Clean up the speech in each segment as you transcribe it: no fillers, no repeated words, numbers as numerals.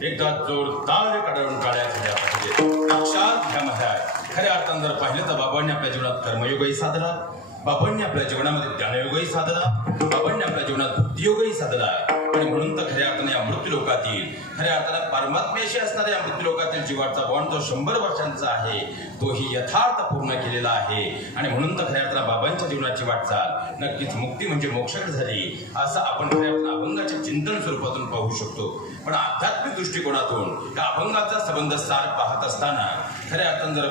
एकदा जोरदार कडवून काढायचे लक्षात घ्या महाराज. खऱ्या अर्थानं जर पाहिलं तर बाबांनी आपल्या जीवनात कर्मयोगही साधला, बाबांनी आपल्या जीवनामध्ये ज्ञानयोगही साधला, बाबांनी आपल्या जीवनात बुद्धियोगही साधला. आणि म्हणून तर खऱ्या अर्थाने या मृत्यूलोकातील खऱ्या अर्थाने परमात्म्याशी असणाऱ्या या मृत्यूलोकातील जीवाचा बॉन्ड जो 100 वर्षांचा आहे तोही यथार्थ पूर्ण केलेला आहे. आणि म्हणून तर खऱ्या अर्थाने बाबांच्या जीवनाची वाटचाल नक्कीच मुक्ती म्हणजे मोक्षाकडे झाली असं आपण खऱ्या अर्थाने अभंगाच्या चिंतन स्वरूपातून पाहू शकतो. पण आध्यात्मिक दृष्टिकोनातून त्या अभंगाचा संबंध सार पाहत असताना खऱ्या अर्थाने जर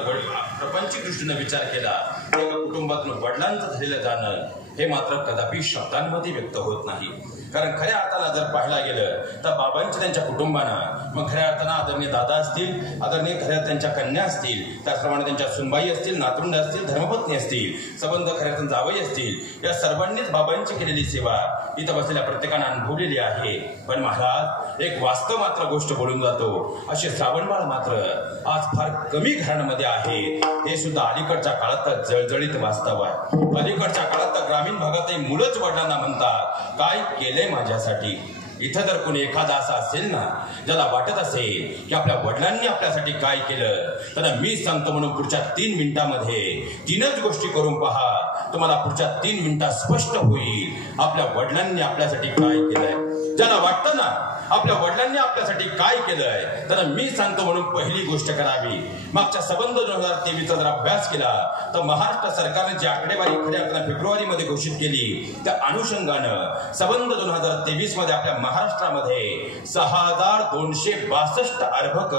प्रपंचिक दृष्टीने विचार केला तर एका कुटुंबातून वडिलांचं झालेलं जाणं हे मात्र कदापि शब्दांमध्ये व्यक्त होत नाही. कारण खऱ्या अर्थानं जर पाहायला गेलं तर बाबांच्या त्यांच्या कुटुंबानं मग खऱ्या अर्थानं आदरणीय दादा असतील, आदरणीय खऱ्या त्यांच्या कन्या असतील, त्याचप्रमाणे त्यांच्या सुनबाई असतील, नातरुंड असतील, धर्मपत्नी असतील, संबंध खऱ्या अर्थानं जावई असतील, या सर्वांनीच बाबांची केलेली सेवा इथं बसलेल्या प्रत्येकानं अनुभवलेली आहे. पण महाराज एक वास्तव मात्र गोष्ट बोलून जातो, असे श्रावणबाळ मात्र आज फार कमी घरांमध्ये आहे. हे सुद्धा अलीकडच्या काळात जळजळीत वास्तव आहे. अलीकडच्या काळात ग्रामीण भागातही मुलंच वडिलांना म्हणतात काय केलंय माझ्यासाठी. इथं जर कोणी एखादा असा असेल ना ज्याला वाटत असेल की आपल्या वडिलांनी आपल्यासाठी काय केलं तर मी सांगतो म्हणून पुढच्या 3 मिनिटांमध्ये 3च गोष्टी करून पहा. तुम्हाला पुढच्या 3 मिनिटात स्पष्ट होईल आपल्या वडिलांनी आपल्यासाठी काय केलंय. ज्याला वाटतं ना आपल्या वडिलांनी आपल्यासाठी काय केलंय तर मी सांगतो म्हणून पहिली गोष्ट करावी. मागच्या संबंध 2023चा जर अभ्यास केला तर महाराष्ट्र सरकारने जी आकडेवारी खऱ्या अर्थाने फेब्रुवारीमध्ये घोषित केली त्या अनुषंगानं संबंध 2023 मध्ये आपल्या महाराष्ट्रामध्ये 6262 अर्भक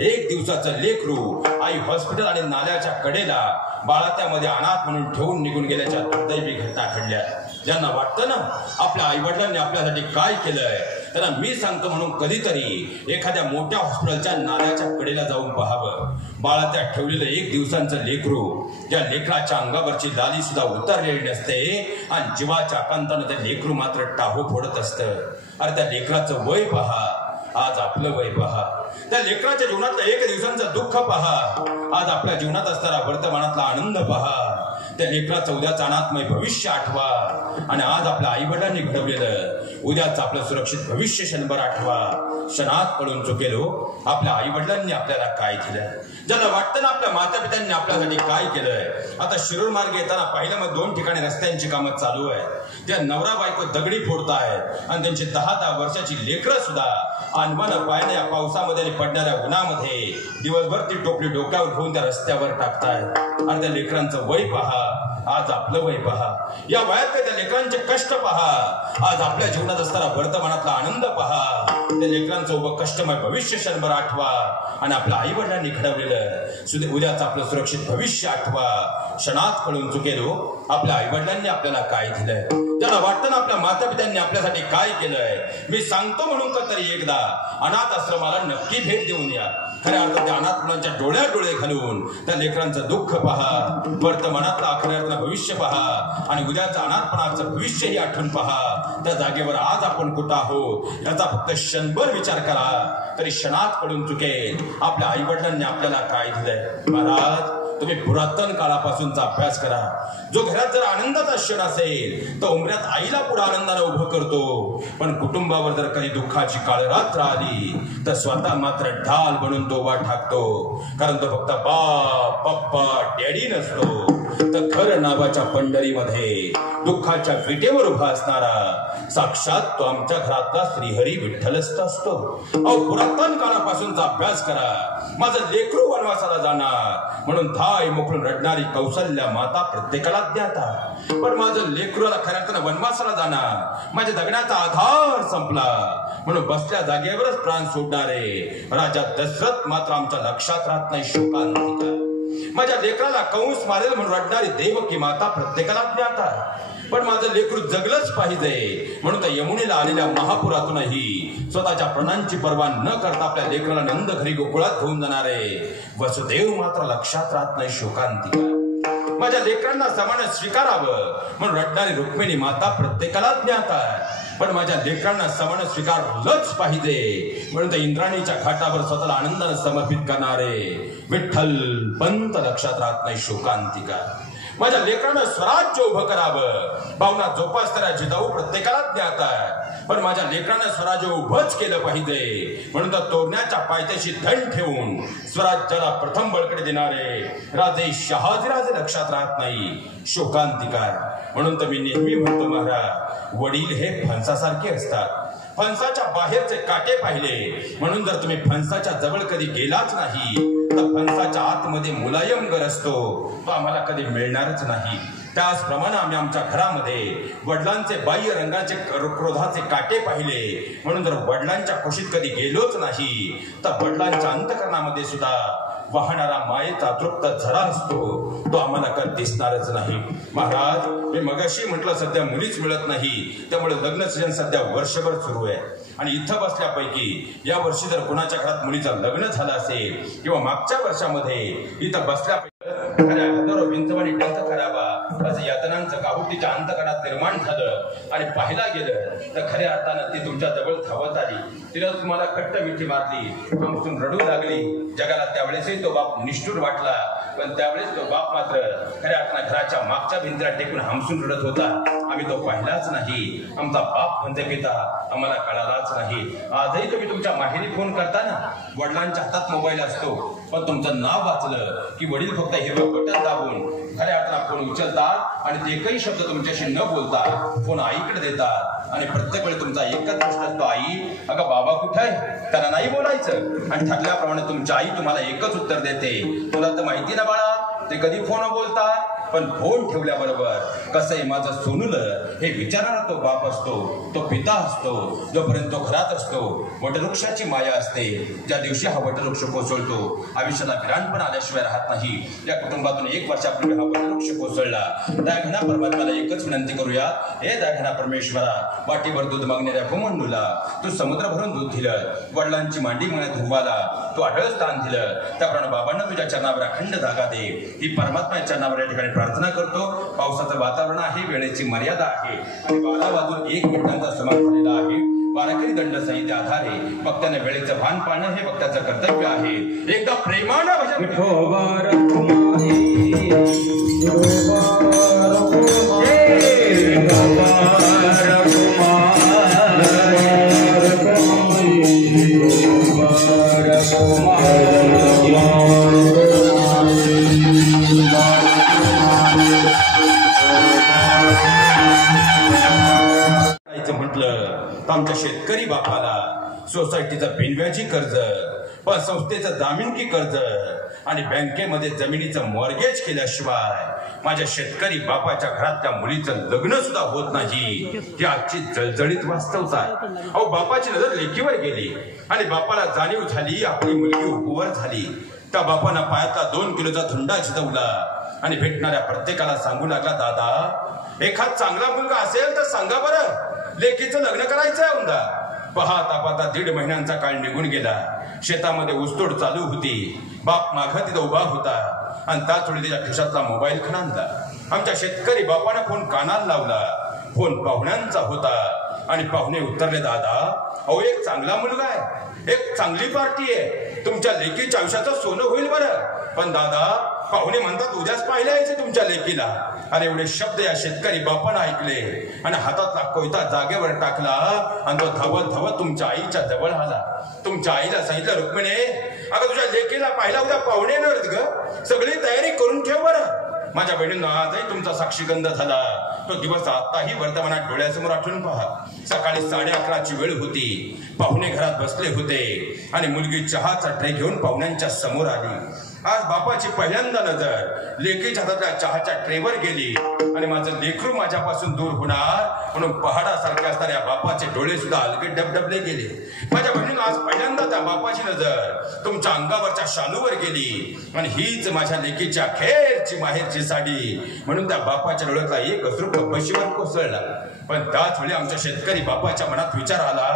एक दिवसाचं लेकरू आई हॉस्पिटल आणि नाल्याच्या कडेला बाळात्यामध्ये अनाथ म्हणून ठेवून निघून गेल्याच्या दुर्दैवी घटना घडल्या. ज्यांना वाटतं ना आपल्या आई वडिलांनी आपल्यासाठी काय केलंय तर मी सांगतो म्हणून कधीतरी एखाद्या मोठ्या हॉस्पिटलच्या नाल्याच्या कडेला जाऊन पाहावं. बाळात्यात ठेवलेलं एक दिवसांचं लेकरू ज्या लेकराच्या अंगावरची लाली सुद्धा उतरलेली नसते आणि जीवाच्या आकांतानं ते लेकरू मात्र टाहो फोडत असतं. अरे त्या लेकराचं वय पहा, आज आपलं वय पहा. त्या लेकराच्या जीवनातलं एक दिवसांचं दुःख पहा, आज आपल्या जीवनात असणारा वर्तमानातला आनंद पहा. त्या लेकराचं उद्याचं अनाथमय भविष्य आठवा आणि आज आपल्या आई वडिलांनी घडवलेलं उद्याचं आपलं सुरक्षित भविष्य क्षणभर आठवा. क्षणात पडून चुकेलो आपल्या आई वडिलांनी आपल्याला काय केलं. ज्याला वाटतं ना आपल्या माता पित्यांनी आपल्यासाठी काय केलंय. आता शिरूर मार्गे येताना पाहिलं मग 2 ठिकाणी रस्त्यांची कामं चालू आहेत. त्या नवरा बायको दगडी फोडतायत आणि त्यांची 10-10 वर्षाची लेकरं सुद्धा अनवानं पायाने या पावसामध्ये पडणाऱ्या उन्हामध्ये दिवसभर ती टोपली डोक्यावर घेऊन त्या रस्त्यावर टाकतायत. आणि त्या लेकरांचं वय पहा, आज आपलं वय पहा. या वयात त्या लेकरांचे कष्ट पहा, आज आपल्या जीवनात असणारा वर्तमानातला आनंद पहा. त्या लेकरांचं उभं कष्टमय भविष्य क्षणभर आठवा आणि आपल्या आई वडिलांनी घडवलेलं उद्याचं आपलं सुरक्षित भविष्य आठवा. क्षणात कळून चुकेलो आपल्या आई वडिलांनी आपल्याला काय दिलंय. त्याला वाटतं ना आपल्या माता पित्यांनी आपल्यासाठी काय केलंय. मी सांगतो म्हणून का तरी एकदा अनाथ आश्रमाला नक्की भेट देऊन या. खऱ्या अर्थात त्या अनाथ मुलांच्या डोळ्यात डोळे घालून त्या लेकरांचं दुःख पहा, वर्तमानातलं खऱ्या अर्थानं भविष्य पहा आणि उद्याचं अनाथपणाचं भविष्यही आठवून पहा. त्या जागेवर आज आपण कुठं आहोत याचा फक्त क्षणभर विचार करा तरी क्षणात पडून चुकेल आपल्या आई वडिलांनी आपल्याला काय दिलंय. महाराज तुम्ही पुरातन काळापासूनचा अभ्यास करा. जो घरात जर आनंदाचा क्षण असेल तर उमऱ्यात आईला पुढे आनंदाने उभं करतो. पण कुटुंबावर जर कधी दुःखाची काळरात्र आली तर स्वतः मात्र ढाल बनून दोबा टाकतो. कारण तो फक्त बाप पप्पा डॅडी नसतो तर घर नावाच्या पंढरीमध्ये दुःखाच्या विटेवर उभा असणारा साक्षात तो आमच्या घरातला श्रीहरी विठ्ठलस्त असतो. अहो पुरातन काळापासूनचा अभ्यास करा. माझं लेकरू वनवासाला जाणार म्हणून थाय मोकळून रडणारी कौशल्या माता प्रत्येकाला ज्ञाता. पण माझं लेकरूला खऱ्या अर्थानं वनवासाला जाणार माझ्या जगण्याचा आधार संपला म्हणून बसल्या जागेवरच प्राण सोडणारे राजा दशरथ मात्र आमच्या लक्षात राहत नाही शोकांतिका. माझ्या लेकराला कंस मारेल म्हणून रडणारी देवकी माता प्रत्येकाला ज्ञात आहे. पण माझं लेकरू जगलंच पाहिजे म्हणून त्या यमुनेला आलेल्या महापुरातूनही स्वतःच्या प्राणांची पर्वा न करता आपल्या लेकराला नंद घरी गोकुळात घेऊन जाणारे वसुदेव मात्र लक्षात राहत नाही शोकांतिका. माझ्या लेकरांना समान स्वीकारावं म्हणून रडणारी रुक्मिणी माता प्रत्येकाला ज्ञात आहे. पण माझ्या लेकरांना समान स्वीकारलंच पाहिजे म्हणून त्या इंद्राणीच्या घाटावर स्वतःला आनंदाने समर्पित करणारे विठ्ठल पंत लक्षात राहत नाही शोकांतिका. माझ्या लेकरांना स्वराज्य उभं करावं भावना जोपासणाऱ्या जिजाऊ प्रत्येकाला ज्ञात आहे. पण माझ्या लेकरांना स्वराज्य उभंच केलं पाहिजे म्हणून तर तोरण्याच्या पायथ्याशी धन ठेवून स्वराज्याला प्रथम बळकटी देणारे राजे शहाजीराजे लक्षात राहत नाही शोकांतिका. म्हणून तर मी नेहमी म्हणतो महाराज, वडील हे फणसासारखे असतात. फणसाच्या बाहेरचे काटे पाहिले म्हणून जर तुम्ही फणसाच्या जवळ कधी गेलाच नाही तर फणसाच्या आतमध्ये मुलायम गर असतो तो आम्हाला कधी मिळणारच नाही. त्याचप्रमाणे आम्ही आमच्या घरामध्ये वडिलांचे बाह्य रंगाचे क्रोधाचे काटे पाहिले म्हणून जर वडिलांच्या कुशीत कधी गेलोच नाही तर वडिलांच्या अंतकरणामध्ये सुद्धा वाहणारा मायेचा तृप्त झरा असतो तो आम्हाला कधी दिसणारच नाही. महाराज, मी मगाशी म्हटलं सध्या मुलीच मिळत नाही त्यामुळे लग्न सीजन सध्या वर्षभर सुरू आहे आणि इथं बसल्यापैकी या वर्षी जर कोणाच्या घरात मुलीचं लग्न झालं असेल किंवा मागच्या वर्षामध्ये इथं बसल्यापैकी खऱ्या हजारो विंचवानी टंक करावा असं यातनांचं गाहुटीच्या अंतकरणात निर्माण झालं आणि पाहायला गेलं तर खऱ्या अर्थानं ती तुमच्या जवळ धावत आली. तिला तुम्हाला कट्ट मिठी मारली, आमसून रडू लागली. जगाला त्यावेळेसही तो बाप निष्ठुर वाटला पण त्यावेळेस तो बाप मात्र खऱ्या अर्थानं घराच्या मागच्या भिंतीला टेकून हमसून रडत होता. आम्ही तो पाहिलाच नाही. आमचा बाप म्हणजे पिता आम्हाला कळालाच नाही. आजही तुम्ही तुमच्या माहेरी फोन करताना वडिलांच्या हातात मोबाईल असतो पण तुमचं नाव वाचलं की वडील फक्त हिरवं बटन दाबून खऱ्या अर्थानं फोन उचलतात आणि एकही शब्द तुमच्याशी न बोलता फोन आईकडे देतात आणि प्रत्येक वेळी तुमचा एकच प्रश्न असतो, आई अगं बाबा कुठे आहे? त्यांना नाही बोलायचं आणि ठरल्याप्रमाणे तुमची आई तुम्हाला एकच उत्तर देते, तुला तर माहिती ना बाळा ते कधी फोन बोलतात. पण फोन ठेवल्याबरोबर कसंही माझं सोनूलं हे विचारणारा तो बाप असतो, तो पिता असतो. जोपर्यंत तो घरात असतो वटवृक्षाची माया असते. ज्या दिवशी हा वटवृक्ष कोसळतो आयुष्याला विराणपण आल्याशिवाय राहत नाही. या कुटुंबातून 1 वर्षापूर्वी हा वटवृक्ष कोसळला. दयाघना परमात्म्याला एकच विनंती करूया, हे दयाघना परमेश्वरा, वाटीभर दूध मागणाऱ्या भूमंडूला तू समुद्र भरून दूध दिलं, वडिलांची मांडी मनात धुवाला तू आढळ स्थान दिलं, त्याप्रमाणे बाबांना तुझ्या चरणावर अखंड जागा दे. ही परमात्म्याच्या चरणावर या ठिकाणी प्रार्थना करतो. पावसाचं वातावरण आहे, वेळेची मर्यादा आहे आणि 12 वाजून 1 मिनिटांचा समाप्त झालेला आहे. वारकरी दंड संहिते आधारे भक्ताने वेळेचं भान पाळणं हे भक्ताचं कर्तव्य आहे. एकदा प्रेमानं भजन आमच्या शेतकरी बापाला सोसायटीचं बिनव्याजी कर्ज, संस्थेचं जामीनकी कर्ज आणि बँकेमध्ये जमिनीचं मॉर्गेज केल्याशिवाय माझ्या शेतकरी बापाच्या घरात त्या मुलीचं लग्न सुद्धा होत नाही. ही आजची जळजळीत वास्तवता आहे. अहो, बापाची नजर लेकीवर गेली आणि बापाला जाणीव झाली आपली मुलगी उपवर झाली. त्या बापानं पायातला 2 किलोचा धुंडा झिजवला आणि भेटणाऱ्या प्रत्येकाला सांगू लागला, दादा एखाद चांगला मुलगा असेल तर सांगा बरं, लेकीचं लग्न करायचं आहे. उंदा पाहता पाहता 1.5 महिन्यांचा काळ निघून गेला. शेतामध्ये ऊसतोड चालू होती. बाप माघा तिथं उभा होता आणि त्याच वेळी त्याच्या खिशातला मोबाईल खणानला. आमच्या शेतकरी बापानं फोन कानाला लावला. फोन पाहुण्यांचा होता आणि पाहुणे उत्तरले, दादा अहो एक चांगला मुलगा आहे, एक चांगली पार्टी आहे, तुमच्या लेकीच्या आयुष्याचं सोनं होईल बरं. पण दादा पाहुणे म्हणतात उद्याच पाहिलं यायचे तुमच्या लेकीला. आणि एवढे शब्द या शेतकरी बापानं ऐकले आणि हातातला कोयता जागेवर टाकला आणि तो धावत धावत तुमच्या आईच्या जवळ आला. तुमच्या आईला सांगितलं, रुक्मिणी अगं तुझ्या लेकीला पाहिला उद्या पाहुणे येणार ग, सगळी तयारी करून ठेव बरं. माझ्या बहिणींना आजही तुमचा साक्षीगंध झाला. तो दिवस आताही वर्तमानात डोळ्यासमोर आठवून पहा. सकाळी 11:30ची वेळ होती. पाहुणे घरात बसले होते आणि मुलगी चहाचा ट्रे घेऊन पाहुण्यांच्या समोर आली. आज बापाची पहिल्यांदा नजर लेकीच्या हातातल्या चहाच्या ट्रेवर गेली आणि माझं लेकरू माझ्यापासून दूर होणार म्हणून पहाडासारखे असणाऱ्या बापाचे डोळे सुद्धा अलगे डबडबले गेले. माझ्या बहिणीनं आज पहिल्यांदा त्या बापाची नजर तुमच्या अंगावरच्या शालूवर गेली आणि हीच माझ्या लेकीच्या खेरची माहेरची साडी म्हणून त्या बापाच्या डोळ्यातला एक अश्रू कपशीवर कोसळला. पण त्याच वेळी आमच्या शेतकरी बापाच्या मनात विचार आला,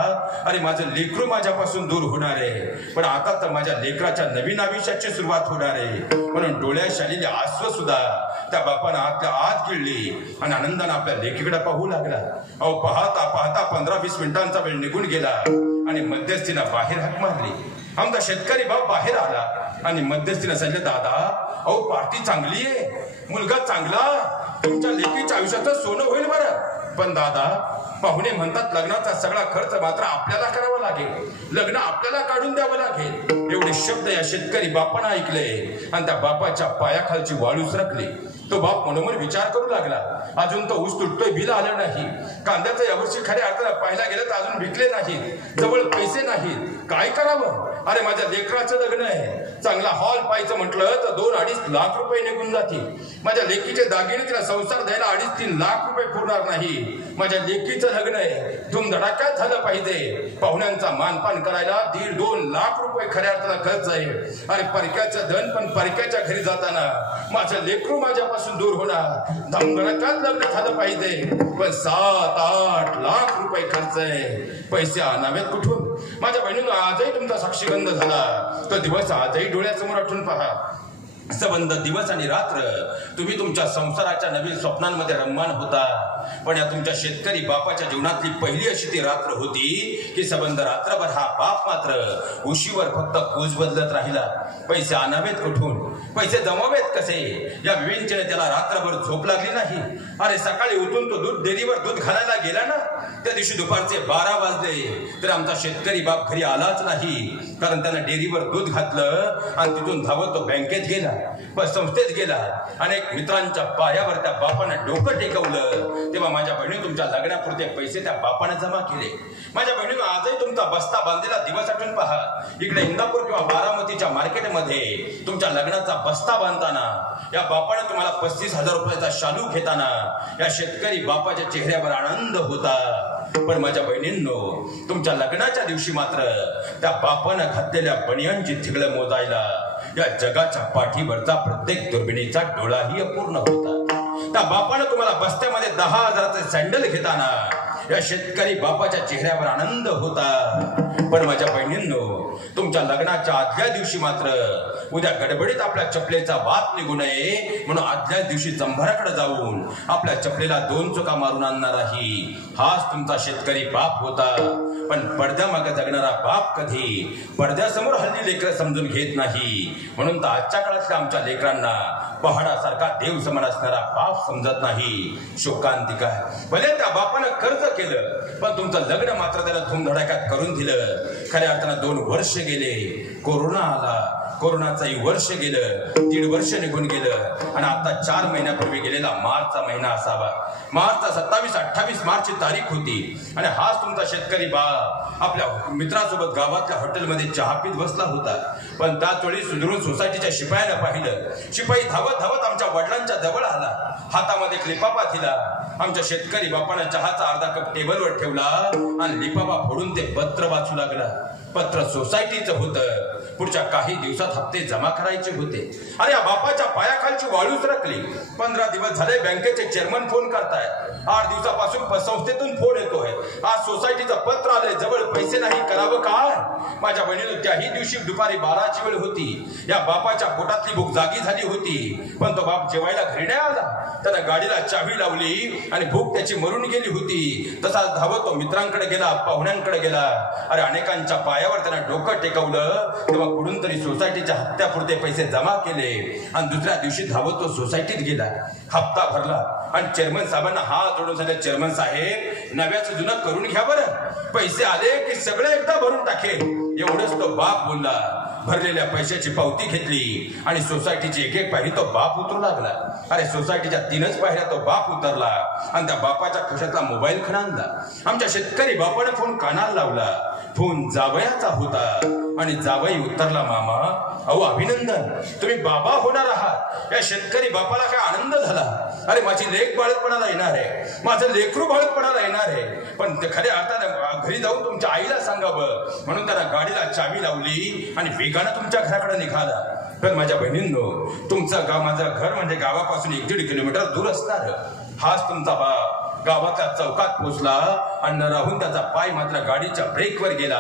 अरे माझं लेकरू माझ्यापासून दूर होणार आहे, पण आता तर माझ्या लेकराच्या नवीन आयुष्याची सुरुवात होणार आहे. म्हणून डोळ्यात आलेली आसव सुद्धा त्या बापानं आपल्या आत गिळली आणि आनंदानं आपल्या लेकीकडे पाहू लागला. अहो पाहता पाहता 15-20 मिनिटांचा वेळ निघून गेला आणि मध्यस्थीनं बाहेर हाक मारली. आमचा शेतकरी बाप बाहेर आला आणि मध्यस्थीनं सांगितलं, दादा अहो पार्टी चांगली आहे, मुलगा चांगला, तुमच्या लेकीच्या आयुष्याचं सोनं होईल बरं. पण दादा पाहुणे म्हणतात लग्नाचा सगळा खर्च मात्र आपल्याला करावा लागेल, लग्न आपल्याला काढून द्यावं लागेल. एवढे शब्द या शेतकरी बापानं ऐकले आणि त्या बापाच्या पायाखालची वाळू सरकली. तो बाप मनोमन विचार करू लागला, अजून तो ऊस तुटतोय, बिल आलं नाही, कांद्याचं यावर्षी खऱ्या अर्थानं पाहायला गेलं तर अजून विकले नाहीत, जवळ पैसे नाहीत, काय करावं. अरे माझ्या लेकराचं लग्न आहे, चांगला हॉल पाहायचं म्हटलं तर 2-2.5 लाख रुपये निघून जातील. माझ्या लेकीचे दागिने तिला संसार द्यायला 2.5-3 लाख रुपये पुरणार नाही. माझ्या लेकीचं लग्न आहे, धुमधडाक्यात झालं पाहिजे, पाहुण्यांचा मानपान करायला 1.5-2 लाख रुपये खऱ्या अर्थानं खर्च आहे. अरे परक्याचं धन पण परक्याच्या घरी जाताना माझं लेकरू माझ्यापासून दूर होणार, धमधडाक्यात लग्न झालं पाहिजे, पण 7-8 लाख रुपये खर्च आहे, पैसे आणावेत कुठून. माझ्या बहिणीनं आजही तुमचा साक्षीगंध झाला, तो दिवस आजही डोळ्यासमोर आठवून पहा. संबंध दिवस आणि रात्र तुम्ही तुमच्या संसाराच्या नवीन स्वप्नांमध्ये रममान होता. पण या तुमच्या शेतकरी बापाच्या जीवनातली पहिली अशी ती रात्र होती की संबंध रात्रभर हा बाप मात्र उशीवर फक्त कूच बदलत राहिला. पैसे आणावेत कुठून, पैसे जमावेत कसे, या विवेचने त्याला रात्रभर झोप लागली नाही. अरे सकाळी उठून तो दूध डेअरीवर दूध घालायला गेला ना, त्या दिवशी दुपारचे 12 वाजले तर आमचा शेतकरी बाप घरी आलाच नाही, कारण त्यानं डेअरीवर दूध घातलं आणि तिथून धावत तो बँकेत गेला, संस्थेत गेला. अनेक मित्रांच्या पायावर त्या बापानं डोकं टेकवलं. तेव्हा माझ्या बहिणी तुमच्या लग्नापुरते पैसे त्या बापानं जमा केले. माझ्या बहिणीनं आजही तुमचा बस्ता बांधलेला दिवस आठवून पहा. इकडे इंदापूर किंवा बारामतीच्या मार्केटमध्ये तुमच्या लग्नाचा बस्ता बांधताना या बापानं तुम्हाला 35,000 रुपयाचा शालू घेताना या शेतकरी बापाच्या चेहऱ्यावर आनंद होता. पण माझ्या बहिणींनो, तुमच्या लग्नाच्या दिवशी मात्र त्या बापानं घातलेल्या बनियांची थिगळं मोजायला या जगाच्या पाठीवरचा प्रत्येक दुर्बिणीचा डोळाही अपूर्ण होता. त्या बापानं तुम्हाला बस्त्यामध्ये 10,000चे सँडल घेताना या शेतकरी बापाच्या चेहऱ्यावर आनंद होता. पण माझ्या बहिणींनो, तुमच्या लग्नाच्या आदल्या दिवशी मात्र उद्या गडबडीत आपल्या चपलेचा वात निघू नये म्हणून आदल्या दिवशी चंभाराकडे जाऊन आपल्या चपलेला 2 चुका मारून आणणाराही हाच तुमचा शेतकरी बाप होता. पण पडद्यामागे जगणारा बाप कधी पडद्यासमोर हल्ली लेकरं समजून घेत नाही. म्हणून तर आजच्या काळातल्या आमच्या लेकरांना पहाडासारखा देव समान असणारा बाप समजत नाही. शोकांतिका. भले त्या बापानं कर्ज केलं, पण तुमचं लग्न मात्र त्याला धुमधडाक्यात करून दिलं. खऱ्या अर्थानं 2 वर्ष गेले, कोरोना आला, कोरोनाचंही वर्ष गेलं, 1.5 वर्ष निघून गेलं आणि आता 4 महिन्यापूर्वी गेलेला मार्चचा महिना असावा. मार्चचा 27-28 मार्चची तारीख होती आणि हाच तुमचा शेतकरी बाप आपल्या मित्रासोबत गावातल्या हॉटेलमध्ये चहा पीत बसला होता. पण त्याच वेळी सुधरून सोसायटीच्या शिपायानं पाहिलं. शिपाई धावत धावत आमच्या वडिलांच्या जवळ आला, हातामध्ये एक लिफाफा दिला. आमच्या शेतकरी बापानं चहाचा अर्धा कप टेबलवर ठेवला आणि लिफाफा फोडून ते पत्र वाचू लागला. पत्र सोसायटीचं होतं. पुढच्या काही दिवसात हप्ते जमा करायचे होते. अरे या बापाच्या पायाखालची वाळू सरकली. 15 दिवस झाले बँकेचे चेअरमन फोन करतायत. 8 दिवसापासून संस्थेतून फोन येतोय. आज सोसायटीचं पत्र आलंय, जवळ पैसे नाही, करावं काय. माझ्या बहिणीला त्याही दिवशी दुपारी 12ची वेळ होती. या बापाच्या पोटातली भूक जागी झाली होती, पण तो बाप जेवायला घरी नाही आला. त्यानं गाडीला चावी लावली आणि भूक त्याची मरून गेली होती. तसाच धावत तो मित्रांकडे गेला, पाहुण्यांकडे गेला. अरे अनेकांच्या पायावर त्यानं डोकं टेकवलं. तेव्हा कुठून तरी सोसायटीच्या हप्त्यापुरते पैसे जमा केले आणि दुसऱ्या दिवशी धावत तो सोसायटीत गेला. हप्ता भरला आणि चेअरमन साहेबांना हात जोडून झाले, चेअरमन साहेब नव्याचं जुनं करून घ्या बरं, पैसे आले की सगळे एकदा भरून टाकेल. एवढंच तो बाप बोलला. भरलेल्या पैशाची पावती घेतली आणि सोसायटीची एक पायरी तो बाप उतरू लागला. अरे सोसायटीच्या 3च पायऱ्या तो बाप उतरला आणि त्या बापाच्या खिशातला मोबाईल खणानला. आमच्या शेतकरी बापाने फोन कानाला लावला. फोन जावयाचा होता आणि जावई उत्तरला, मामा अहो अभिनंदन, तुम्ही बाबा होणार आहात. या शेतकरी बापाला काय आनंद झाला. अरे माझी लेक बाळतपणाला येणार आहे, माझं लेकरू बाळतपणाला येणार आहे. पण ते खऱ्या अर्थानं घरी जाऊन तुमच्या आईला सांगावं म्हणून त्याला गाडीला चावी लावली आणि वेगानं तुमच्या घराकडे निघाला. पण माझ्या बहिणींनो, तुमचं गाव, माझं घर म्हणजे गावापासून 1-1.5 किलोमीटर दूर असणार. हाच तुमचा बाप गावाच्या चौकात पोचला आणि न राहून त्याचा पाय मात्र गाडीच्या ब्रेकवर गेला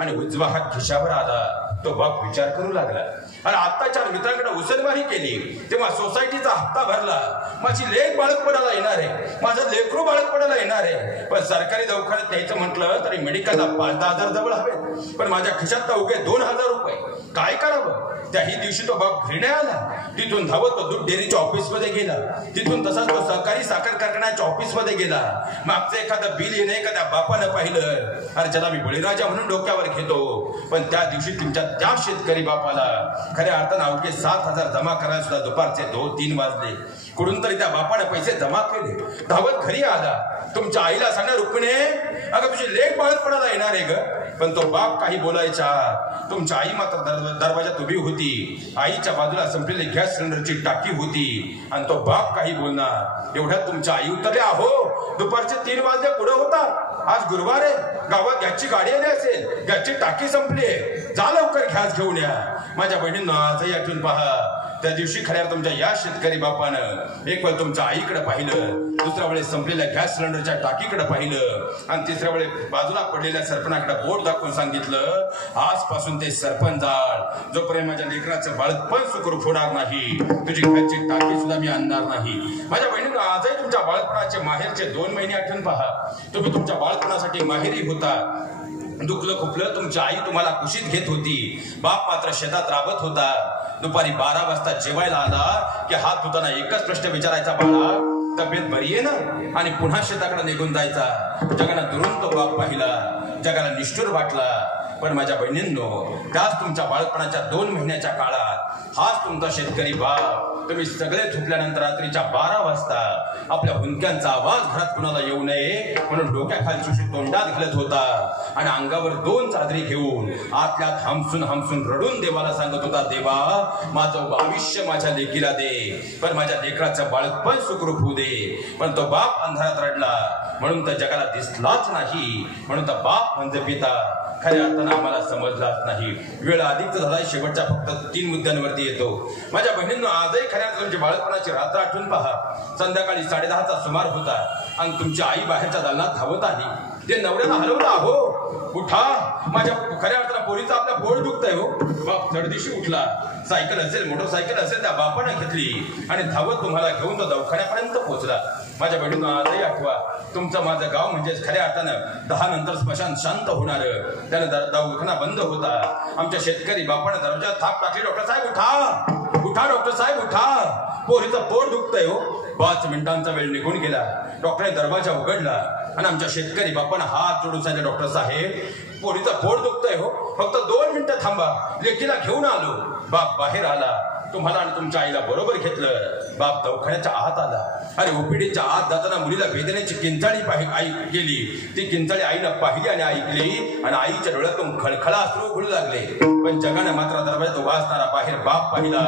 आणि उजवा हात खिशावर आला. तो बाप विचार करू लागला आणि आत्ताच्या मित्रांकडे उसलवारी केली तेव्हा सोसायटीचा हप्ता भरला. माझी लेक बाळतपणाला येणार आहे, माझं लेकरू बाळतपणाला येणार आहे. पण सरकारी दवाखान्यात न्यायचं म्हटलं तरी मेडिकलला 5-10 हजार जवळ हवे. पण माझ्या खिशात उगे 2,000 रुपये. काय करावं? त्याही दिवशी तो बाप घरी आला. तिथून धावत तो दूध डेअरीच्या ऑफिसमध्ये गेला. तिथून तसाच तो सहकारी साखर कारखान्याच्या ऑफिसमध्ये गेला. मागचं एखादं बिल येणे एखाद्या बापानं पाहिलं. अरे त्याला मी बळीराजा म्हणून डोक्यावर घेतो. पण त्या दिवशी तुमच्या त्या शेतकरी बापाला खऱ्या अर्थानं अवघे 7,000 जमा करायला सुद्धा दुपारचे 2-3 वाजले. कुठून तरी त्या बापाने पैसे जमा केले. धावत घरी आला. तुमच्या आईला सांगणार, रुक्मिणी अगं तुझी लेक बाळतपणाला येणार आहे ग. पण तो बाप काही बोलायचा. तुमच्या आई मात्र दरवाजात उभी होती. आईच्या बाजूला संपलेली गॅस सिलेंडरची टाकी होती आणि तो बाप काही बोलणार. एवढ्यात तुमच्या आई उतरल्या, अहो दुपारचे 3 वाजले पुढे होता. आज गुरुवार आहे, गावात गॅसची गाडी आली असेल, गॅसची टाकी संपली आहे, जा लवकर गॅस घेऊन या. माझ्या बहिणींना आजही आठवून पहा. त्या दिवशी खऱ्या तुमच्या या शेतकरी बापानं एक वेळ तुमच्या आईकडे पाहिलं, दुसऱ्या वेळेस संपलेल्या गॅस सिलेंडरच्या टाकीकडे पाहिलं आणि तिसऱ्या वेळेस बाजूला पडलेल्या सरपणाकडे बोट दाखवून सांगितलं, आजपासून ते सरपण जाळ, जोपर्यंत माझ्या लेकराचं बाळपण सुखरूप होणार नाही, तुझी घरची टाकी सुद्धा मी आणणार नाही. माझ्या बहिणीनं आजही तुमच्या बाळपणाचे माहेरचे 2 महिने आठवून पहा. तुम्ही तुमच्या बाळपणासाठी माहेरी होता. दुखलं खुपलं तुमची आई तुम्हाला कुशीत घेत होती. बाप मात्र शेतात राबत होता. दुपारी 12 वाजता जेवायला आला की हात धुताना एकच प्रश्न विचारायचा, बाळा तब्येत बरी आहे ना? आणि पुन्हा शेताकडे निघून जायचा. जगाला दुरून तो बाप पाहिला, जगाला निष्ठुर वाटला. पण माझ्या बहिणींनो, त्याच तुमच्या बाळपणाच्या 2 महिन्याच्या काळात हाच तुमचा शेतकरी बाप तुम्ही सगळे झोपल्यानंतर रात्रीच्या 12 वाजता आपल्या हुंदक्यांचा आवाज घरात कुणाला येऊ नये म्हणून डोक्याखाली सुशी तोंडात घालत होता आणि अंगावर 2 चादरी घेऊन आतल्यात हमसून रडून देवाला सांगत होता, देवा माझं आयुष्य माझ्या लेकीला दे, पण माझ्या लेकराचं बाळपण सुखरूप होऊ दे. पण तो बाप अंधारात रडला म्हणून तर जगाला दिसलाच नाही. म्हणून तर बाप म्हणजे पिता खऱ्या अर्थानं आम्हाला समजलाच नाही. वेळ अधिक झाला. शेवटच्या फक्त 3 मुद्द्यांवरती येतो. माझ्या बहिणींनो, आजही खऱ्या तुमची बाळपणाची रात्र आठवून पहा. संध्याकाळी 10:30चा सुमार होता आणि तुमची आई बाहेरच्या दालनात धावत आली. ते नवऱ्याला हलवला, हो उठा, माझ्या खऱ्या अर्थानं पोरीचा आपल्या पोट दुखतंय हो. बाप चढदिशी उठला. सायकल असेल, मोटरसायकल असेल, त्या बापाने घेतली आणि धावत तुम्हाला घेऊन तो दवाखान्यापर्यंत पोहोचला. माझ्या बहिणींनो, आजही आठवा, तुमचं माझं गाव म्हणजे खऱ्या अर्थानं 10 नंतर स्मशान शांत होणार. त्यानं दवाखाना बंद होता. आमच्या शेतकरी बापाने दरवाजात थाप टाकली, डॉक्टर साहेब उठा उठा, डॉक्टर साहेब उठा, पोरीचं पोट दुखतंय हो. 5 मिनिटांचा वेळ निघून गेला. डॉक्टरने दरवाजा उघडला आणि आमच्या शेतकरी बापानं हात जोडून सांगितलं, डॉक्टर साहेब पोरीचं पोट दुखतंय हो, फक्त 2 मिनिटं थांबा, लेकीला घेऊन आलो. बाप बाहेर आला. तुम्हाला आणि तुमच्या आईला बरोबर घेतलं. बाप दवाखान्याच्या आत आला. अरे ओपीडीच्या आत जाताना मुलीला वेदनेची किंचाळी आई गेली. ती किंचाळी आईनं पाहिली आणि ऐकली आणि आईच्या डोळ्यातून खळखळा अश्रू घुळू लागले. पण जगाने मात्र दरवाजात उभा असणारा बाहेर बाप पाहिला.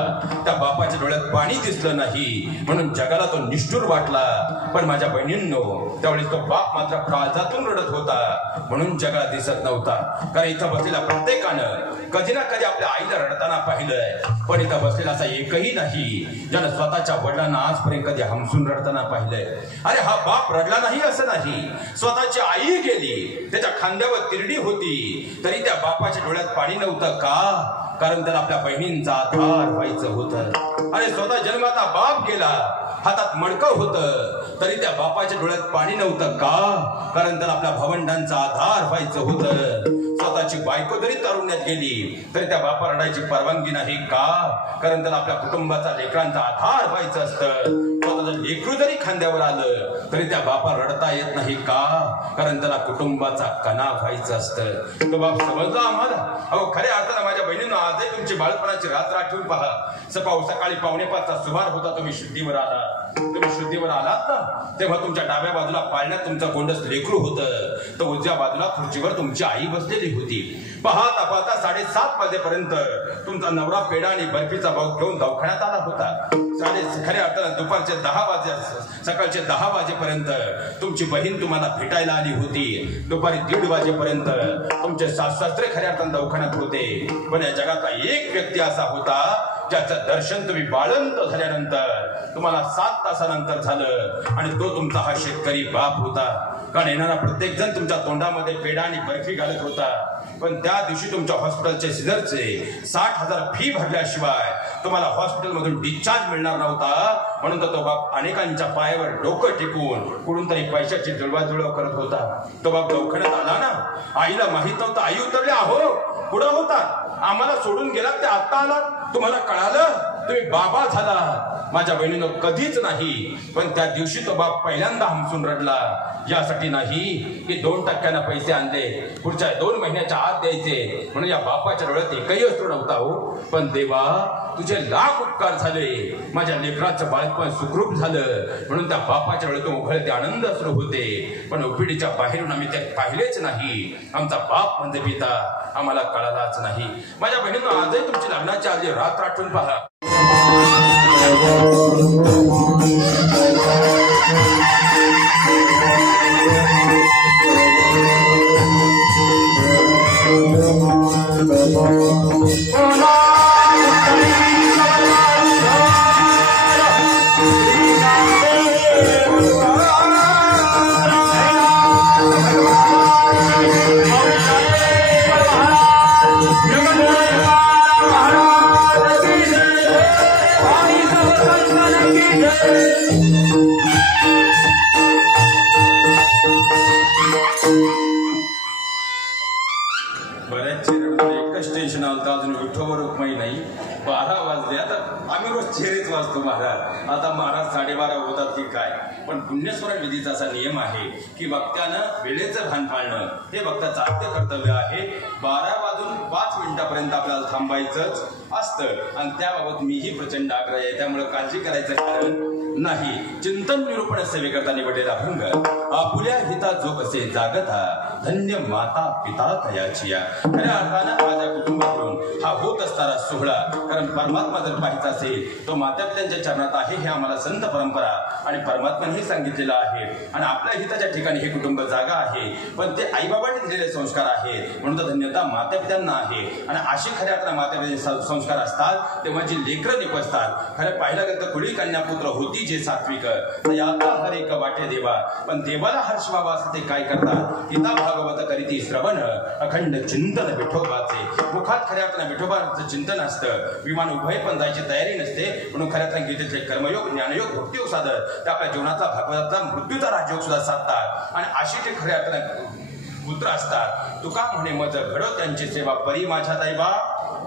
त्या बापाच्या डोळ्यात पाणी दिसलं नाही म्हणून जगाला तो निष्ठुर वाटला. पण माझ्या बहिणींनो, त्यावेळेस तो बाप मात्र काळजातून रडत होता म्हणून जगाला दिसत नव्हता. कारण इथं बसलेल्या प्रत्येकानं कधी ना कधी आपल्या आईला रडताना पाहिलंय. पण इथं बसलेला असा एकही नाही ज्यानं स्वतःच्या वडिलांना आजपर्यंत कधी हमसून रडताना पाहिलंय. अरे हा बाप रडला नाही असं नाही. स्वतःची आई गेली, त्याच्या खांद्यावर तिरडी होती, तरी त्या बापाच्या डोळ्यात पाणी नव्हतं. का? कारण त्याला आपल्या बहिणींचा आधार व्हायचं होतं. अरे स्वतः जन्माचा बाप गेला, हातात मडकं होतं, तरी त्या बापाच्या डोळ्यात पाणी नव्हतं. का? कारण त्याला आपल्या भावंडांचा आधार व्हायचं होतं. स्वतःची बायको जरी तारुण्यात गेली तरी त्या बापा रडायची परवानगी नाही. का? कारण त्याला आपल्या कुटुंबाचा, लेकरांचा आधार व्हायचं असतं. स्वतःचं लेकरू जरी खांद्यावर आलं तरी त्या बापा रडता येत नाही. का? कारण त्याला कुटुंबाचा कणा व्हायचं असतं. तो बाप समजला आम्हाला. अहो खऱ्या अर्थानं माझ्या बहिणींनो, आजही तुमची बाळपणाची रात्र आठवून पहा. सकाळी 5:45चा सुमार होता. तुम्ही शुद्धीवर आला. तुम्ही शुद्धीवर आलात ना, तेव्हा तुमच्या डाव्या बाजूला पाळण्यात तुमचं गोंडस लेकरू होतं. तर उजव्या बाजूला खुर्चीवर तुमची आई बसलेली होती. पाहता पाहता 7:30 वाजेपर्यंत तुमचा नवरा पेढा आणि बर्फीचा भाव घेऊन दवाखान्यात आला होता. खऱ्या अर्थानं दुपारचे 10 वाजे सकाळचे 10 वाजेपर्यंत तुमची बहीण तुम्हाला भेटायला आली होती. दुपारी 1:30 वाजेपर्यंत तुमचे सासरे खऱ्या अर्थानं दवाखान्यात होते. पण या जगातला एक व्यक्ती असा होता ज्याचं दर्शन तुम्ही बाळंत झाल्यानंतर तुम्हाला 7 तासानंतर झालं आणि तो तुमचा हा शेतकरी बाप होता. कारण येणारा प्रत्येक जण तुमच्या तोंडामध्ये पेढा आणि बर्फी घालत होता. पण त्या दिवशी तुमच्या हॉस्पिटलचे सिझरचे 60,000 फी भरल्याशिवाय तुम्हाला हॉस्पिटलमधून डिस्चार्ज मिळणार नव्हता. म्हणून तो बाप अनेकांच्या पायावर डोकं टिकून कुठून तरी पैशाची जुळवाजुळव करत होता. तो बाप दवाखान्यात आला ना, आईला माहित नव्हतं. आई उतरल्या, अहो पुढं होता, आम्हाला सोडून गेलात ते आत्ता आलात, तुम्हाला कळालं तुम्ही बाबा झाला. माझ्या बहिणीनं कधीच नाही, पण त्या दिवशी तो बाप पहिल्यांदा हमसून रडला. यासाठी नाही की 2% पैसे आणले, पुढच्या 2 महिन्याच्या आत द्यायचे म्हणून या बापाच्या डोळ्यात एकही अश्रू नव्हता हो. पण देवा तुझे लाख उपकार झाले, माझ्या लेकराचं बाळपण सुखरूप झालं म्हणून त्या बापाच्या डोळ्यातून उघळते आनंद अश्रू होते. पण ओपीडीच्या बाहेरून आम्ही ते पाहिलेच नाही. आमचा बाप म्हणजे पिता आम्हाला कळालाच नाही. माझ्या बहिणीनं आजही तुमची लग्नाची आधी रात आठवून पहा. बऱ्याच एकच टेन्शन आलं, अजून विठोबा रुक्माई नाही. 12 वाजले. आता आम्ही रोज चेहरेच वाजतो महाराज. आता महाराज 12:30 होतात की काय. पण पुण्यस्मरण विधीचा असा नियम आहे की वक्त्यानं वेळेचं भान पाळणं हे वक्त्याचं आद्य कर्तव्य आहे. 12:05 आपल्याला थांबायचंच असतं आणि त्याबाबत मीही प्रचंड आग्रह आहे. त्यामुळे काळजी करायचं कारण नाही. चिंतन निरूपण सेवेकरता निवडलेला भंग आपुल्या हिता जो कसे जागता धन्य माता पिता तयाचिया. खऱ्या अर्थानं माझ्या कुटुंबाकडून हा होत असणारा सोहळा, कारण परमात्मा जर पाहायचा असेल तो माता पित्यांच्या चरणात आहे हे आम्हाला संत परंपरा आणि परमात्म्यानेही सांगितलेलं आहे. आणि आपल्या हिताच्या ठिकाणी हे कुटुंब जागा आहे, पण ते आईबाबांनी दिलेले संस्कार आहेत म्हणून तर धन्यता माता पित्यांना आहे. आणि अशी खऱ्या अर्थानं माता पित्यांचे संस्कार असतात तेव्हा जी लेकरं निपजतात. खरं पाहिलं गेलं तर कुळी कन्यापुत्र होती जे सात्विक याता हर एक वाटे देवा. पण देवाला हर्ष व्हावा असं ते काय करतात. गीता भागवत करीती श्रवण अखंड चिंतन विठोबाचे. मुखात खऱ्या अर्थानं विठोबाचं चिंतन असतं. विमान उभय पण जायची तयारी नसते म्हणून खऱ्या अर्थानं गीतेतले कर्मयोग ज्ञानयोग भक्तियोग साधत ते आपल्या जीवनाचा भागवताचा मृत्यूचा राजयोग सुद्धा साधतात. आणि अशी ते खऱ्या अर्थानं पुत्र असतात. तुका म्हणे मज घडो त्यांची सेवा परी माझ्या दैवा.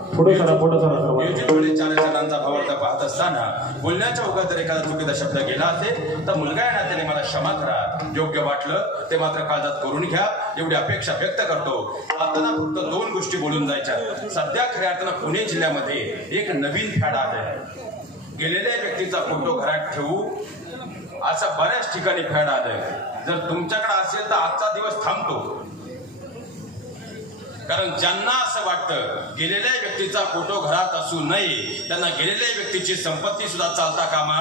युट्यूबकडे 4 चरणांचा भावार्थ पाहत असताना बोलण्याच्या ओघात जर एखादा चुकीचा शब्द गेला असेल तर मुलगा या नात्याने मला क्षमा करा. योग्य वाटलं ते मात्र काळजात करून घ्या एवढी अपेक्षा व्यक्त करतो. आता फक्त 2 गोष्टी बोलून जायच्या. सध्या खऱ्या अर्थानं पुणे जिल्ह्यामध्ये एक नवीन फॅड आलाय. गेलेल्या व्यक्तीचा फोटो घरात ठेवू असं बऱ्याच ठिकाणी फॅड आलंय. जर तुमच्याकडे असेल तर आजचा दिवस थांबतो. कारण ज्यांना असं वाटतं गेलेल्या व्यक्तीचा फोटो घरात असू नये त्यांना गेलेल्या व्यक्तीची संपत्ती सुद्धा चालता कामा.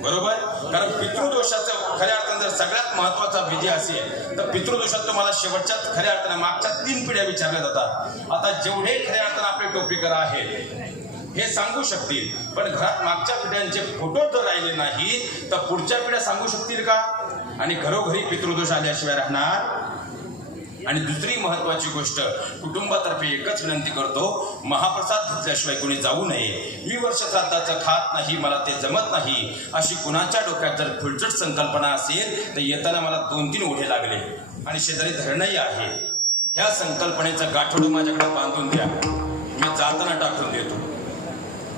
बरोबर. कारण पितृदोषाचं खऱ्या अर्थानं जर सगळ्यात महत्वाचा विधी असेल तर पितृदोषात तुम्हाला शेवटच्या खऱ्या अर्थानं मागच्या 3 पिढ्या विचारल्या जातात. आता जेवढे खऱ्या अर्थानं आपले टोपीकर आहेत हे सांगू शकतील, पण घरात मागच्या पिढ्यांचे फोटो जर राहिले नाही तर पुढच्या पिढ्या सांगू शकतील का. आणि घरोघरी पितृदोष आल्याशिवाय राहणार. आणि दुसरी महत्वाची गोष्ट कुटुंबातर्फे एकच विनंती करतो, महाप्रसाद घेतल्याशिवाय कोणी जाऊ नये. मी वर्ष श्राद्धाचं खात नाही, मला ते जमत नाही अशी कुणाच्या डोक्यात जर खुलचट संकल्पना असेल तर येताना मला 2-3 ओढे लागले आणि शेजारी धरणही आहे. ह्या संकल्पनेचं गाठोडं माझ्याकडे बांधून द्या, मी जाताना टाकून देतो.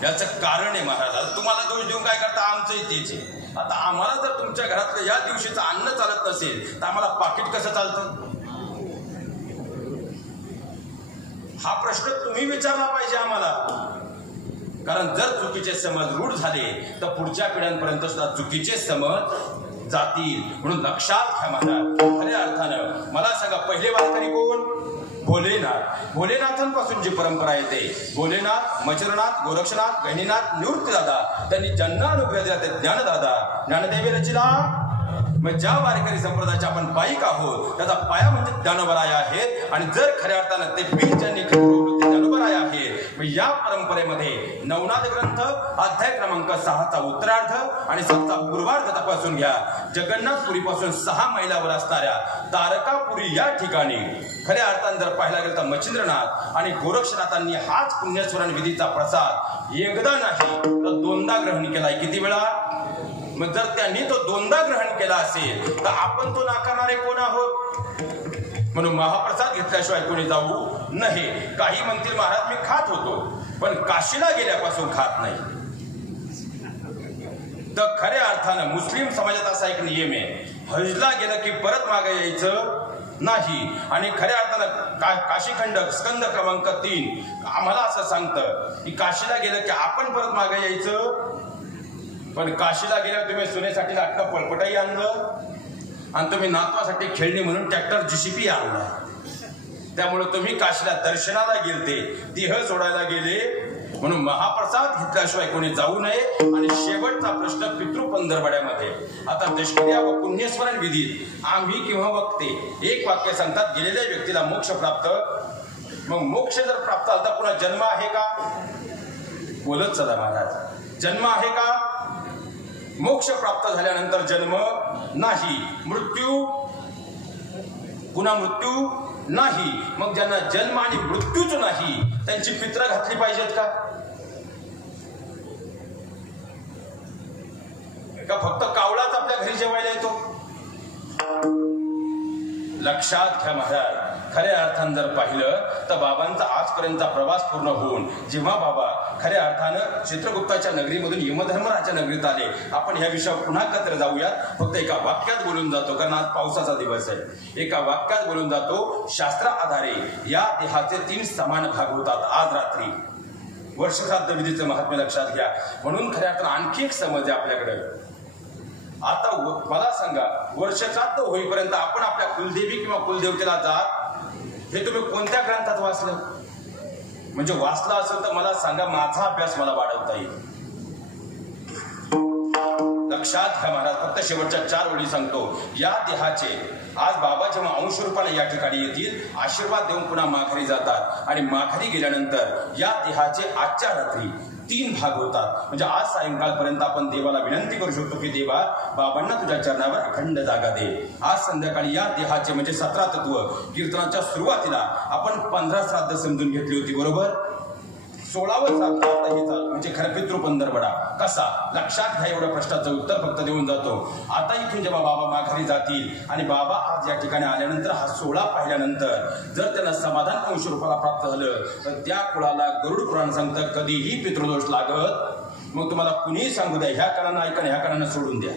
याचं कारण आहे महाराज. तुम्हाला दोष देऊन काय करता, आमचंही तेच आहे. आता आम्हाला जर तुमच्या घरातलं या दिवशीचं अन्न चालत नसेल तर आम्हाला पाकिट कसं चालतं. हा प्रश्न तुम्ही विचारला पाहिजे आम्हाला. कारण जर चुकीचे समज रूढ झाले तर पुढच्या पिढ्यांपर्यंत सुद्धा चुकीचे समज जातील. म्हणून लक्षात घ्या महाराज, खऱ्या अर्थानं मला सांगा, पहिले वारकरी कोण? भोलेनाथ. भोलेनाथांपासून जी परंपरा येते, भोलेनाथ, मचरनाथ, गोरक्षनाथ, गहिनीनाथ, निवृत्तीदादा, त्यांनी ज्यांना अनुग्रह दिला ते ज्ञानदादा, ज्ञानदेवी रचिला. मग ज्या वारकरी संप्रदायाचे आपण पायिक आहोत त्याचा पाया म्हणजे ज्ञानोबराय आहेत. आणि जर खऱ्या अर्थानं ते बीज ज्यांनी रोवलं ते ज्ञानोबराय आहेत. मग या परंपरेमध्ये नवनाथ ग्रंथ अध्याय क्रमांक 6चा उत्तरार्ध आणि 7चा पूर्वार्ध तपासून घ्या. जगन्नाथपुरीपासून 6 मैलावर असणाऱ्या तारकापुरी या ठिकाणी खऱ्या अर्थानं जर पाहायला गेलं तर मच्छिंद्रनाथ आणि गोरक्षनाथांनी हाच पुण्यस्मरण विधीचा प्रसाद एकदा नाही तर 2दा ग्रहण केलाय. किती वेळा? मग जर त्यांनी तो 2दा ग्रहण केला असेल तर आपण तो नाकारणारे कोण आहोत? म्हणून महाप्रसाद घेतल्याशिवाय कोणी जाऊ नये. काही म्हणतील महाराज मी खात होतो, पण काशीला गेल्यापासून खात नाही. तर खऱ्या अर्थानं मुस्लिम समाजात असा एक नियम आहे, हजला गेलं की परत मागे यायचं नाही. आणि खऱ्या अर्थानं काशीखंड स्कंद क्रमांक 3 आम्हाला असं सांगतं की काशीला गेलं की आपण परत मागे यायचं. पण काशीला गेल्यावर तुम्ही सुनेसाठी लाटणं पळपटाई आणलं आणि तुम्ही नातवासाठी खेळणी म्हणून ट्रॅक्टर JCB आणला. त्यामुळे तुम्ही काशीला दर्शनाला गेलते, देह सोडायला गेले. म्हणून महाप्रसाद घेतल्याशिवाय कोणी जाऊ नये. आणि शेवटचा प्रश्न पितृपंधरवड्यामध्ये आता दशक्रिया व पुण्यस्मरण विधीत आम्ही किंवा वक्ते एक वाक्य सांगतात, गेलेल्या व्यक्तीला मोक्ष प्राप्त. मग मोक्ष जर प्राप्त झाला तर पुन्हा जन्म आहे का? बोलत चला महाराज, जन्म आहे का? मोक्ष प्राप्त झाल्यानंतर जन्म नाही, मृत्यू, पुन्हा मृत्यू नाही. मग ज्यांना जन्म आणि मृत्यूच नाही त्यांची पित्र घातली पाहिजेत का? फक्त कावळाच आपल्या घरी जेवायला येतो? लक्षात घ्या महाराज, खऱ्या अर्थानं जर पाहिलं तर बाबांचा आजपर्यंतचा प्रवास पूर्ण होऊन जेव्हा बाबा खऱ्या अर्थानं चित्रगुप्ताच्या नगरीमधून यमधर्मराच्या नगरीत आले, आपण ह्या विषयावर पुन्हा कत्र जाऊयात. फक्त एका वाक्यात बोलून जातो, कारण आज पावसाचा दिवस आहे. एका वाक्यात बोलून जातो, शास्त्रा आधारे या देहाचे 3 समान भाग होतात. आज रात्री वर्षश्राद्ध विधीचं महात्म्य लक्षात घ्या. म्हणून खऱ्या अर्थानं आणखी एक समज आहे आपल्याकडे. आता मला सांगा, वर्षश्राद्ध होईपर्यंत आपण आपल्या कुलदेवी किंवा कुलदेवतेला जात हे तुम्ही कोणत्या ग्रंथात वाचलं? म्हणजे वाचला असेल तर मला सांगा, माझा अभ्यास मला वाढवता येईल. लक्षात घ्या महाराज, फक्त शेवटच्या 4 ओळी सांगतो. या देहाचे आज बाबा जेव्हा अंश रूपाने या ठिकाणी येतील, आशीर्वाद देऊन पुन्हा माघारी जातात. आणि माघारी गेल्यानंतर या देहाचे आजच्या रात्री 3 भाग होतात. म्हणजे आज सायंकाळपर्यंत आपण देवाला विनंती करू शकतो की देवा, बाबांना तुझ्या चरणावर अखंड जागा दे. आज संध्याकाळी या देहाचे म्हणजे 17 तत्व कीर्तनाच्या सुरुवातीला आपण 15 श्राद्ध समजून घेतली होती, बरोबर? 16वं श्राद्ध म्हणजे खरं पितृपंधरवडा कसा? लक्षात घ्या. एवढ्या प्रश्नाचं उत्तर फक्त देऊन जातो. आता इथून जेव्हा बाबा माघारी जातील आणि बाबा आज या ठिकाणी आल्यानंतर हा 16 पाहिल्यानंतर जर त्यांना समाधान अंश रूपाला प्राप्त झालं तर त्या कुळाला गरुड पुराण सांगतं कधीही पितृदोष लागत. मग तुम्हाला कुणीही सांगू द्या, ह्या कानानं ऐका, ह्या कानानं सोडून द्या.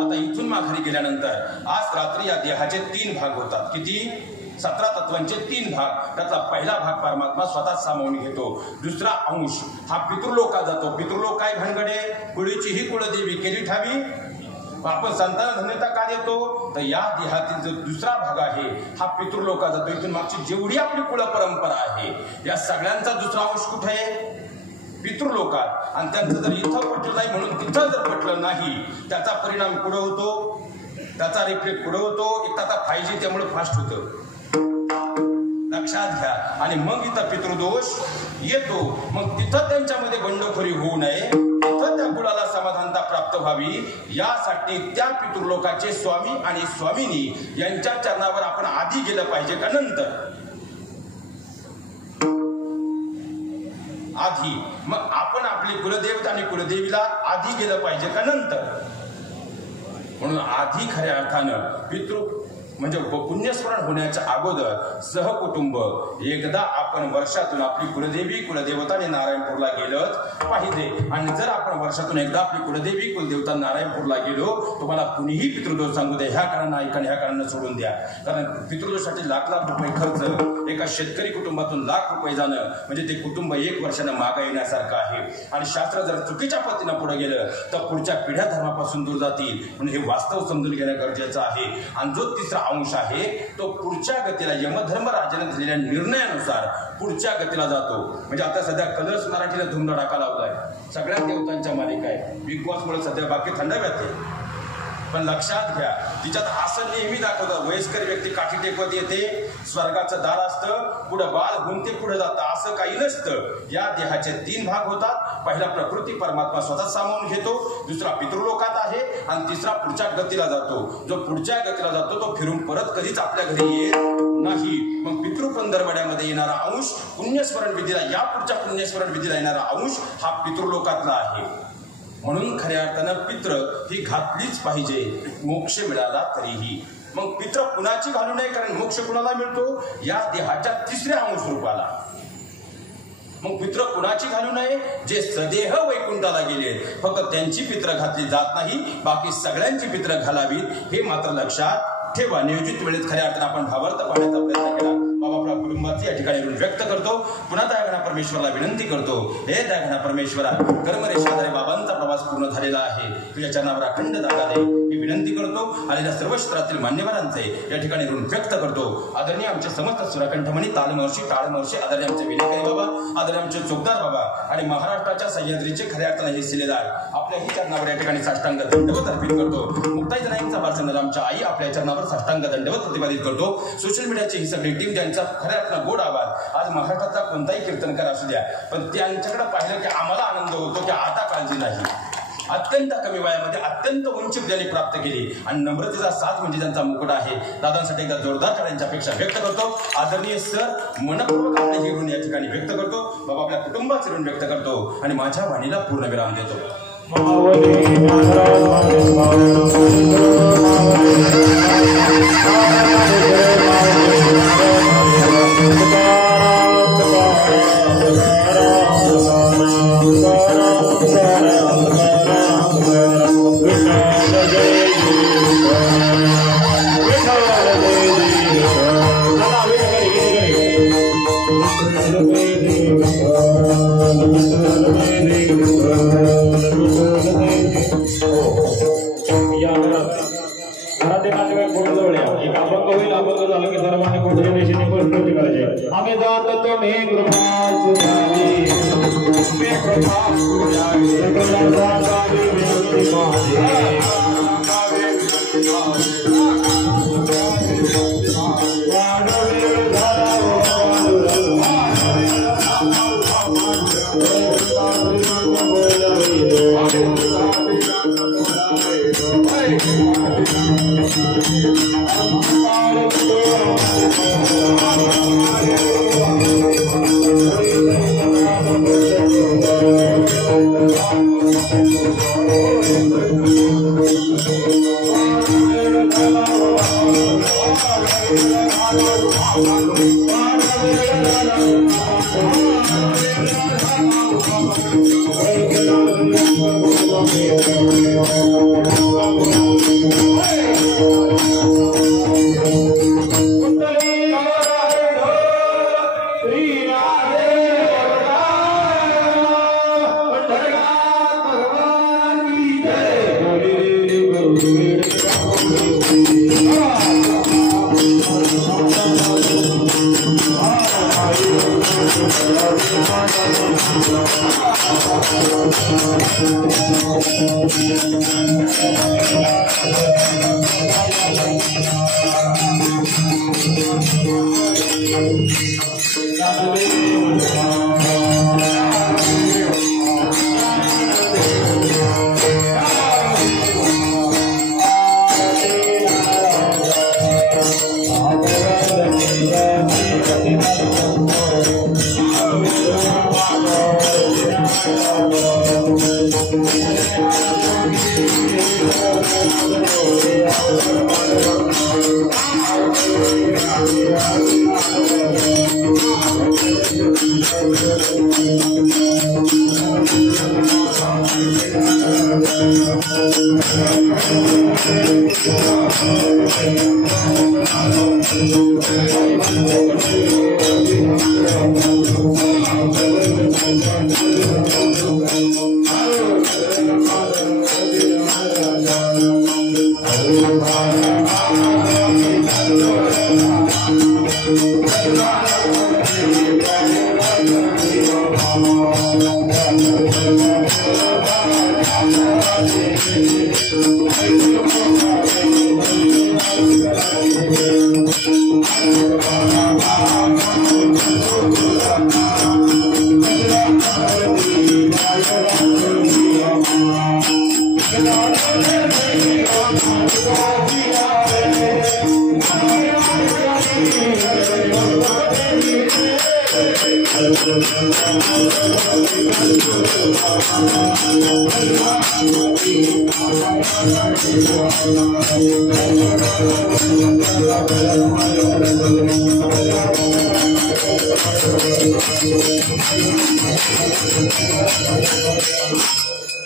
आता इथून माघारी गेल्यानंतर आज रात्री या देहाचे 3 भाग होतात. किती? 17 तत्वांचे 3 भाग. त्यातला पहिला भाग परमात्मा स्वतःच सामावून घेतो. दुसरा अंश हा पितृलोकात जातो. पितृलोक काय भानगडे? कुळीची ही कुळदेवी केली ठावी. आपण संतान धन्यता का देतो? तर या देहातील जो दुसरा भाग आहे हा पितृलोकात जातो. इथून मागची जेवढी आपली कुळ परंपरा आहे या सगळ्यांचा दुसरा अंश कुठे आहे? पितृलोकात. आणि त्यांचं जर इथं पटलं नाही म्हणून तिथं जर पटलं नाही, त्याचा परिणाम पुढे होतो, त्याचा रिफ्लेक्ट पुढे होतो. एक आता 5G त्यामुळे फास्ट होतं, लक्षात घ्या. आणि मग इथं पितृदोष येतो. मग तिथं त्यांच्यामध्ये बंडखोरी होऊ नये, तिथं त्या कुळाला समाधानता प्राप्त व्हावी, यासाठी त्या पितृलोकाचे स्वामी आणि स्वामिनी यांच्या चरणावर आपण आधी गेलं पाहिजे का नंतर? आधी. मग आपण आपली कुलदेवता आणि कुलदेवीला आधी गेलं पाहिजे का नंतर? म्हणून आधी खऱ्या अर्थानं पितृ म्हणजे पुण्यस्मरण होण्याच्या अगोदर सहकुटुंब एकदा आपण वर्षातून आपली कुलदेवी कुलदेवता आणि नारायणपूरला गेलंच पाहिजे. आणि जर आपण वर्षातून एकदा आपली कुलदेवी कुलदेवता नारायणपूरला गेलो, तुम्हाला कुणीही पितृदोष सांगू द्या, ह्या कारणानं ऐका, ह्या कारणानं सोडून द्या. कारण पितृदोषासाठी लाख रुपये खर्च एका शेतकरी कुटुंबातून लाख रुपये जाणं म्हणजे ते कुटुंब 1 वर्षानं मागे येण्यासारखं आहे. आणि शास्त्र जर चुकीच्या पद्धतीनं पुढे गेलं तर पुढच्या पिढ्या धर्मापासून दूर जातील. म्हणून हे वास्तव समजून घेणं गरजेचं आहे. आणि जो तिसरा अंश आहे तो पुढच्या गतीला यमधर्मराजाने दिलेल्या निर्णयानुसार पुढच्या गतीला जातो. म्हणजे आता सध्या कलर्स मराठीला धुमधडाका लावलाय. सगळ्या देवतांच्या मालिका आहे. बिग बॉसमुळे सध्या बाकी थंडाव्यात आहे. पण लक्षात घ्या, तिच्यात असं नेहमी दाखवतात वयस्कर व्यक्ती काठी टेकवत येते, स्वर्गाचं दार असतं, पुढं बाल होऊन ते पुढे जातं. असं काही नसतं. या देहाचे 3 भाग होतात. पहिला प्रकृती परमात्मा स्वतः सामावून घेतो, दुसरा पितृलोकात आहे आणि तिसरा पुढच्या गतीला जातो. जो पुढच्या गतीला जातो तो फिरून परत कधीच आपल्या घरी येत नाही. मग पितृपंधरवड्यामध्ये येणारा अंश पुण्यस्मरण विधीला, या पुढच्या पुण्यस्मरण विधीला येणारा अंश हा पितृलोकातला आहे. म्हणून खऱ्या अर्थानं पित्र ही घातलीच पाहिजे, मोक्ष मिळाला तरीही. मग पित्र कुणाची घालू नये, कारण मोक्ष कुणाला मिळतो? या देहाच्या 3ऱ्या अंश रूपाला. मग पित्र कुणाची घालू नये? जे सदेह वैकुंठाला गेले, फक्त त्यांची पित्र घातली जात नाही, बाकी सगळ्यांची पित्र घालावीत हे मात्र लक्षात ठेवा. नियोजित वेळेत खऱ्या अर्थानं आपण भावार्थ पाहण्याचा प्रयत्न केला. बाबा आपल्या कुटुंबाची या ठिकाणी व्यक्त करतो. पुन्हा दयाघना परमेश्वराला विनंती करतो, हे दयाघना परमेश्वरा, कर्मरेषाधारे बाबांचा प्रवास पूर्ण झालेला आहे, तुझ्या चरणावर अखंड जागा दे ही विनंती करतो. आलेल्या सर्व क्षेत्रातील मान्यवरांचे या ठिकाणी व्यक्त करतो. आदरणीय आमचे समस्त सुराकंठमणी, तालमहर्षी, टाळमहर्षी, आदरणीय आमचे विलेकरी बाबा, आदरणीय आमचे चोपदार बाबा आणि महाराष्ट्राच्या सह्याद्रीचे खऱ्या अर्थाने हे शिलेदार आपल्याही चरणावर या ठिकाणी साष्टांग दंडवत अर्पित करतो. मुक्ताई जनाईंचा वारसदार आमच्या आई आपल्या चरणावर साष्टांग दंडवत प्रतिपादित करतो. सोशल मीडियाची ही सगळी टीम, त्यांचा खऱ्या अर्थानं गोड आवाज, आज महाराष्ट्राचा कोणताही कीर्तनकार असू द्या, पण त्यांच्याकडे पाहिलं की आम्हाला आनंद होतो की आता काळजी नाही. अत्यंत कमी वयामध्ये अत्यंत उंच ज्यांनी प्राप्त केली आणि नम्रतेचा साथ म्हणजे त्यांचा मुकुट आहे. दादांसाठी एकदा जोरदार टाळ्यांच्या अपेक्षा व्यक्त करतो. आदरणीय सर, मनपूर्वक आपले हे ऋण या ठिकाणी व्यक्त करतो. बाबा आपल्या कुटुंबाचे ऋण व्यक्त करतो आणि माझ्या वाणीला पूर्ण विराम देतो. आम्ही जातो तुम्ही कृपा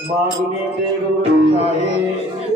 मागुनी देव आहे